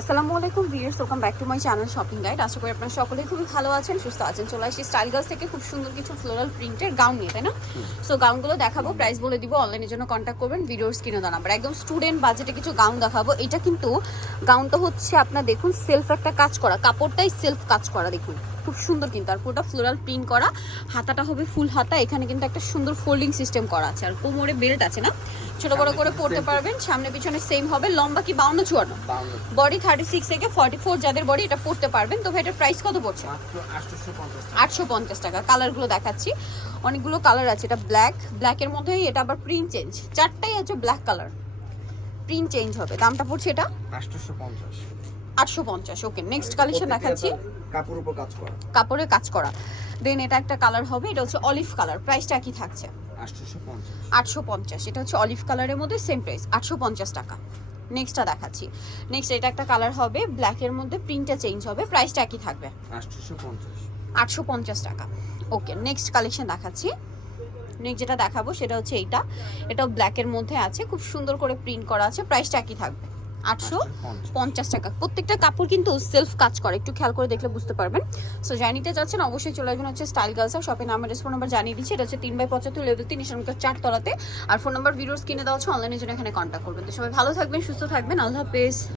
আসসালামু আলাইকুম viewers welcome back to my channel shopping guide আশা করি আপনারা সকলেই খুবই ভালো আছেন সুস্থ আছেন। চলে আসছি স্টাইল গার্লস থেকে খুব সুন্দর কিছু ফ্লোরাল প্রিন্টের গাউন নিয়ে তাই না? সো গাউনগুলো দেখাবো প্রাইস বলে দিব অনলাইনের জন্য কন্ট্যাক্ট করবেন ভিডিওর স্ক্রিনে দেওয়া নাম্বার একদম স্টুডেন্ট বাজেটে কিছু গাউন দেখাবো। এটা কিন্তু গাউনটা হচ্ছে আপনার দেখুন সেলফ একটা কাজ করা কাপড়টাই সেলফ কাজ করা দেখুন। খুব সুন্দর কিন্তু আর পুরোটা ফ্লোরাল প্রিন্ট করা। হাতাটা হবে ফুল হাতা এখানে কিন্তু একটা সুন্দর ফোল্ডিং সিস্টেম করা আছে আর কোমরে বেল্ট আছে না? ছোট বড় করে পড়তে পারবেন সামনে পিছনে সেম হবে লম্বা কি বাউন্ন চুয়ান্ন? বডি থার্টি সিক্স থেকে ফর্টি ফোর যাদের বডি এটা পড়তে পারবেন তো ভাই এটার প্রাইস কত পড়ছে? আটশো পঞ্চাশ টাকা। কালারগুলো দেখাচ্ছি। অনেকগুলো কালার আছে এটা ব্ল্যাক ব্ল্যাকের মধ্যেই এটা আবার প্রিন্ট চেঞ্জ চারটাই আছে ব্ল্যাক কালার প্রিন্ট চেঞ্জ হবে দামটা পড়ছে এটা? আটশোশো পঞ্চাশ। আটশো পঞ্চাশ। ওকে নেক্সট কালেকশন দেখাচ্ছি। কাপড় উপর কাজ করা। কাপড়ের কাজ করা। দেন এটা একটা কালার হবে এটা হচ্ছে অলিভ কালার প্রাইসটা কি থাকছে? আটশো পঞ্চাশ। এটা হচ্ছে অলিভ কালারের মধ্যে সেম প্রাইস আটশো পঞ্চাশ টাকা। নেক্সটটা দেখাচ্ছি। নেক্সট এটা একটা কালার হবে ব্ল্যাকের মধ্যে প্রিন্টটা চেঞ্জ হবে। প্রাইসটা একই থাকবে? আটশো পঞ্চাশ। টাকা। ওকে নেক্সট কালেকশন দেখাচ্ছি। নেক্সট যেটা দেখাবো সেটা হচ্ছে এইটা। এটাও ব্ল্যাকের মধ্যে আছে খুব সুন্দর করে প্রিন্ট করা আছে। প্রাইসটা একই থাকবে? আটশো পঞ্চাশ। টাকা। প্রত্যেকটা কাপড় কিন্তু সেলফ কাজ করে। একটু খেয়াল করে দেখলে বুঝতে পারবেন। সো জানিতে যাচ্ছেন অবশ্যই চলে আসবেন হচ্ছে স্টাইল গার্লস আর শপের নাম্বার ফোন নাম্বার জানিয়ে দিচ্ছি। এটা হচ্ছে তিন বাই পঁচাত্তর লেভেল তিন ইসলামকার চার তলাতে আর ফোন নাম্বার ভিডিওস কিনে দেওয়া হচ্ছে অনলাইনের জন্য এখানে কন্ট্যাক্ট করবেন। তো সবাই ভালো থাকবেন সুস্থ থাকবেন। আল্লাহ হাফেজ।